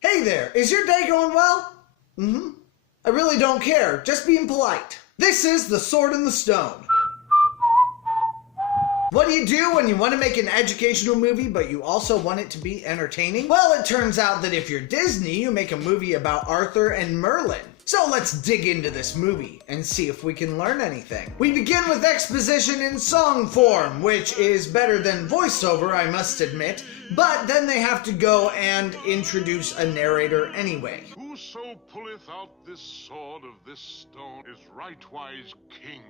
Hey there, is your day going well? I really don't care, just being polite. This is The Sword and the Stone. What do you do when you want to make an educational movie, but you also want it to be entertaining? Well, it turns out that if you're Disney, you make a movie about Arthur and Merlin. So let's dig into this movie and see if we can learn anything. We begin with exposition in song form, which is better than voiceover, I must admit, but then they have to go and introduce a narrator anyway. Whoso pulleth out this sword of this stone is rightwise king,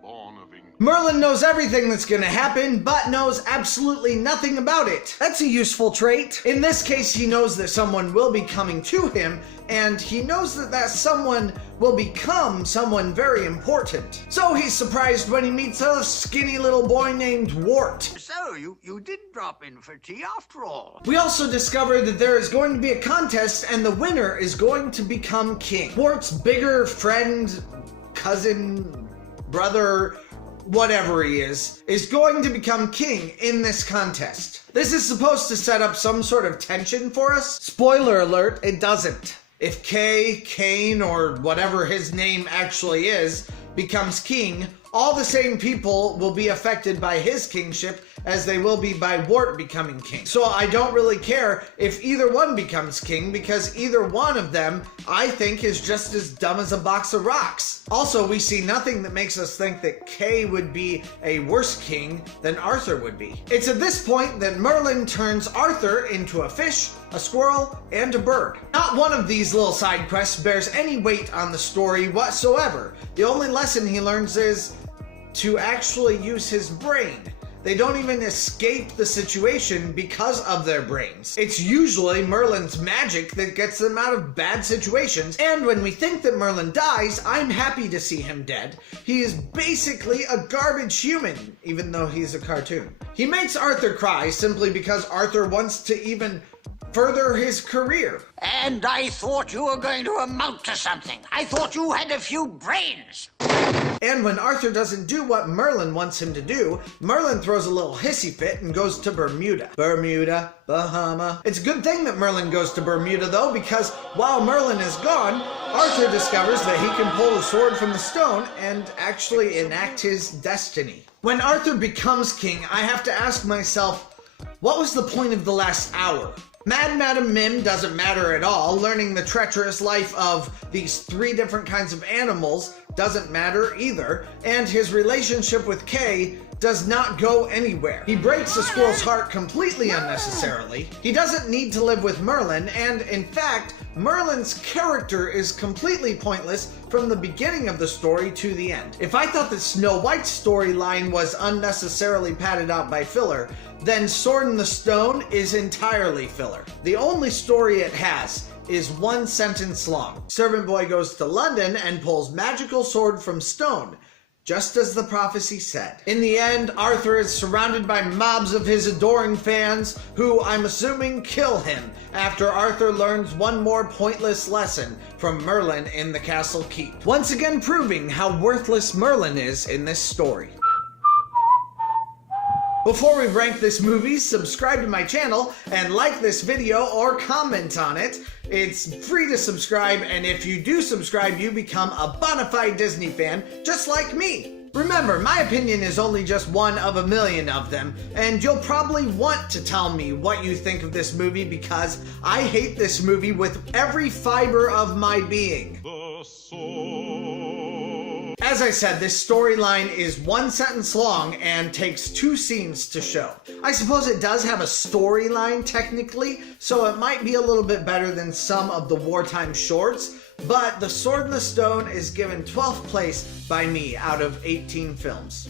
born of England. Merlin knows everything that's gonna happen, but knows absolutely nothing about it. That's a useful trait. In this case, he knows that someone will be coming to him, and he knows that that someone will become someone very important. So he's surprised when he meets a skinny little boy named Wart. So, you did drop in for tea after all. We also discover that there is going to be a contest, and the winner is going to become king. Wart's bigger friend, cousin, brother, whatever he is going to become king in this contest. This is supposed to set up some sort of tension for us. Spoiler alert, it doesn't. If Cain, or whatever his name actually is, becomes king, all the same people will be affected by his kingship as they will be by Wart becoming king. So I don't really care if either one becomes king, because either one of them, I think, is just as dumb as a box of rocks. Also, we see nothing that makes us think that Kay would be a worse king than Arthur would be. It's at this point that Merlin turns Arthur into a fish, a squirrel, and a bird. Not one of these little side quests bears any weight on the story whatsoever. The only lesson he learns is to actually use his brain. They don't even escape the situation because of their brains. It's usually Merlin's magic that gets them out of bad situations, and when we think that Merlin dies, I'm happy to see him dead. He is basically a garbage human, even though he's a cartoon. He makes Arthur cry simply because Arthur wants to even further his career. And I thought you were going to amount to something. I thought you had a few brains. And when Arthur doesn't do what Merlin wants him to do, Merlin throws a little hissy fit and goes to Bermuda. Bermuda, Bahama. It's a good thing that Merlin goes to Bermuda though, because while Merlin is gone, Arthur discovers that he can pull the sword from the stone and actually enact his destiny. When Arthur becomes king, I have to ask myself, what was the point of the last hour? Mad Madam Mim doesn't matter at all. Learning the treacherous life of these 3 different kinds of animals doesn't matter either. And his relationship with Kay does not go anywhere. He breaks the squirrel's heart completely unnecessarily. He doesn't need to live with Merlin, and in fact, Merlin's character is completely pointless from the beginning of the story to the end. If I thought that Snow White's storyline was unnecessarily padded out by filler, then Sword in the Stone is entirely filler. The only story it has is 1 sentence long. Servant boy goes to London and pulls magical sword from stone, just as the prophecy said. In the end, Arthur is surrounded by mobs of his adoring fans who, I'm assuming, kill him after Arthur learns one more pointless lesson from Merlin in the castle keep. Once again proving how worthless Merlin is in this story. Before we rank this movie, subscribe to my channel and like this video or comment on it. It's free to subscribe, and if you do subscribe, you become a bona fide Disney fan, just like me. Remember, my opinion is only just one of a million of them, and you'll probably want to tell me what you think of this movie, because I hate this movie with every fiber of my being. As I said, this storyline is 1 sentence long and takes 2 scenes to show. I suppose it does have a storyline technically, so it might be a little bit better than some of the wartime shorts, but The Sword in the Stone is given 12th place by me out of 18 films.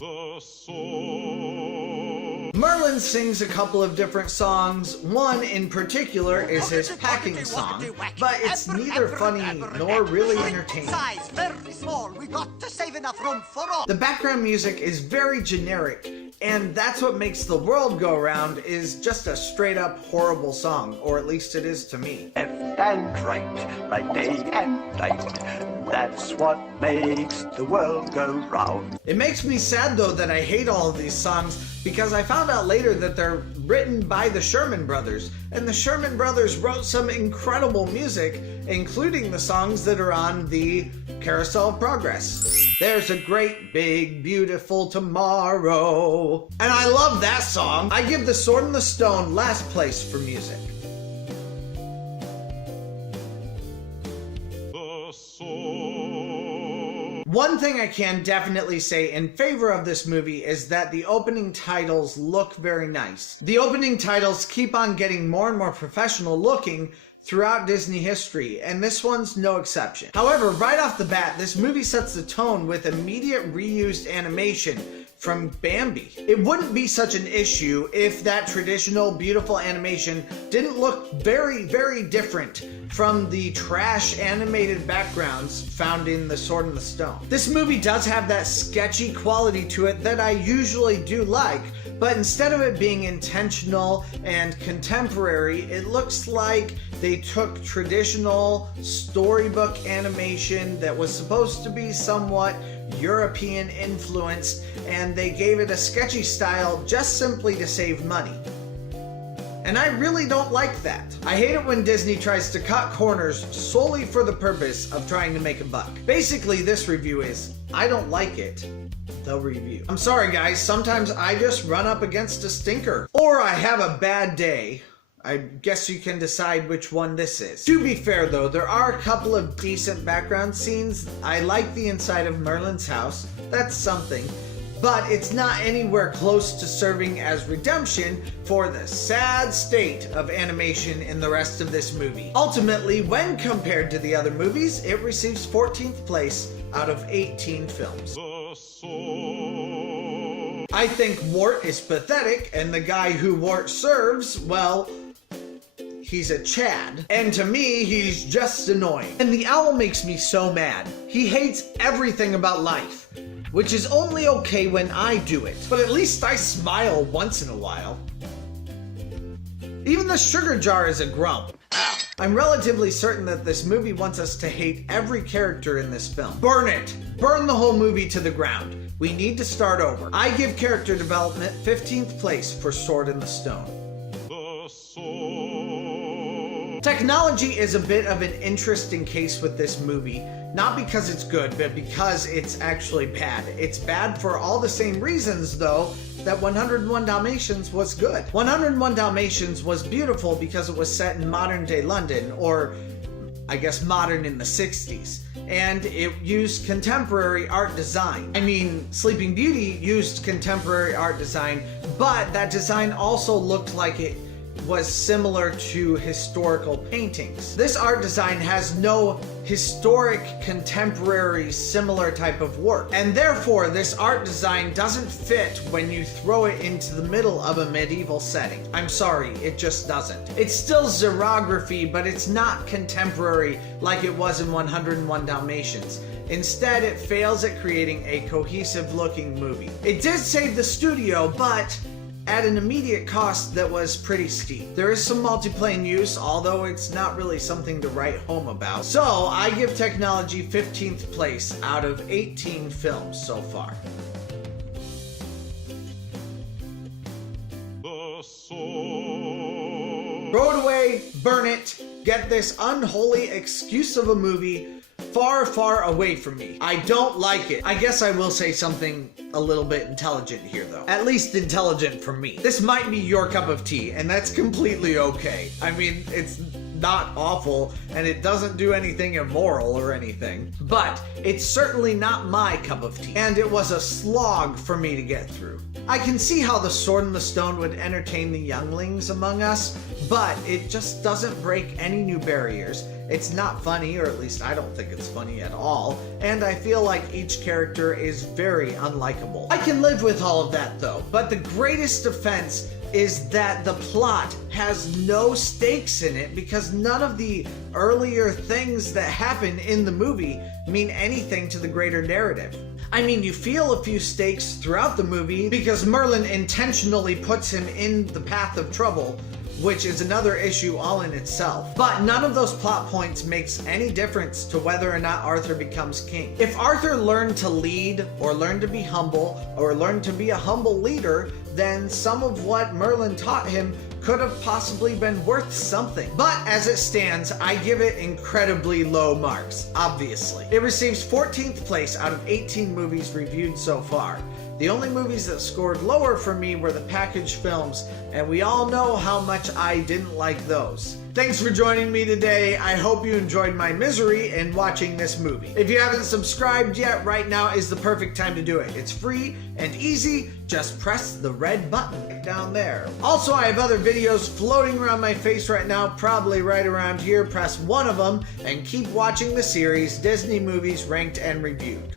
Merlin sings a couple of different songs. One in particular is his packing song, but it's neither funny nor really entertaining. Size very small. We got to save enough room for all. The background music is very generic, And that's what makes The World Go Round is just a straight up horrible song, or at least it is to me. Left and right day and night. That's what makes the world go round. It makes me sad though that I hate all of these songs because I found out later that they're written by the Sherman Brothers, and the Sherman Brothers wrote some incredible music, including the songs that are on the Carousel of Progress. There's a great big beautiful tomorrow. And I love that song. I give The Sword and the Stone last place for music. One thing I can definitely say in favor of this movie is that the opening titles look very nice. The opening titles keep on getting more and more professional looking throughout Disney history, and this one's no exception. However, right off the bat, this movie sets the tone with immediate reused animation from Bambi. It wouldn't be such an issue if that traditional beautiful animation didn't look very, very different from the trash animated backgrounds found in The Sword and the Stone. This movie does have that sketchy quality to it that I usually do like, but instead of it being intentional and contemporary, it looks like they took traditional storybook animation that was supposed to be somewhat European influenced, and they gave it a sketchy style just simply to save money. And I really don't like that. I hate it when Disney tries to cut corners solely for the purpose of trying to make a buck. Basically, this review is, I don't like it, the review. I'm sorry guys, sometimes I just run up against a stinker. Or I have a bad day. I guess you can decide which one this is. To be fair though, there are a couple of decent background scenes. I like the inside of Merlin's house, that's something. But it's not anywhere close to serving as redemption for the sad state of animation in the rest of this movie. Ultimately, when compared to the other movies, it receives 14th place out of 18 films. I think Wart is pathetic, and the guy who Wart serves, well, he's a Chad. And to me, he's just annoying. And the owl makes me so mad. He hates everything about life, which is only okay when I do it. But at least I smile once in a while. Even the sugar jar is a grump. I'm relatively certain that this movie wants us to hate every character in this film. Burn it! Burn the whole movie to the ground. We need to start over. I give character development 15th place for Sword in the Stone. Technology is a bit of an interesting case with this movie, not because it's good, but because it's actually bad. It's bad for all the same reasons, though, that 101 Dalmatians was good. 101 Dalmatians was beautiful because it was set in modern day London, or I guess modern in the 60s, and it used contemporary art design. I mean, Sleeping Beauty used contemporary art design, but that design also looked like it was similar to historical paintings. This art design has no historic, contemporary, similar type of work. And therefore, this art design doesn't fit when you throw it into the middle of a medieval setting. I'm sorry, it just doesn't. It's still xerography, but it's not contemporary like it was in 101 Dalmatians. Instead, it fails at creating a cohesive looking movie. It did save the studio, but at an immediate cost that was pretty steep. There is some multiplane use, although it's not really something to write home about. So I give technology 15th place out of 18 films so far. Throw it away, burn it, get this unholy excuse of a movie far, far away from me. I don't like it. I guess I will say something a little bit intelligent here though. At least intelligent for me. This might be your cup of tea, and that's completely okay. I mean, it's not awful, and it doesn't do anything immoral or anything, but it's certainly not my cup of tea, and it was a slog for me to get through. I can see how The Sword and the Stone would entertain the younglings among us, but it just doesn't break any new barriers. It's not funny, or at least I don't think it's funny at all, and I feel like each character is very unlikable. I can live with all of that though, but the greatest offense is that the plot has no stakes in it because none of the earlier things that happen in the movie mean anything to the greater narrative. I mean, you feel a few stakes throughout the movie because Merlin intentionally puts him in the path of trouble, which is another issue all in itself. But none of those plot points makes any difference to whether or not Arthur becomes king. If Arthur learned to lead, or learned to be humble, or learned to be a humble leader, then some of what Merlin taught him could have possibly been worth something. But as it stands, I give it incredibly low marks, obviously. It receives 14th place out of 18 movies reviewed so far. The only movies that scored lower for me were the package films, and we all know how much I didn't like those. Thanks for joining me today. I hope you enjoyed my misery in watching this movie. If you haven't subscribed yet, right now is the perfect time to do it. It's free and easy. Just press the red button down there. Also, I have other videos floating around my face right now, probably right around here. Press one of them and keep watching the series Disney Movies Ranked and Reviewed.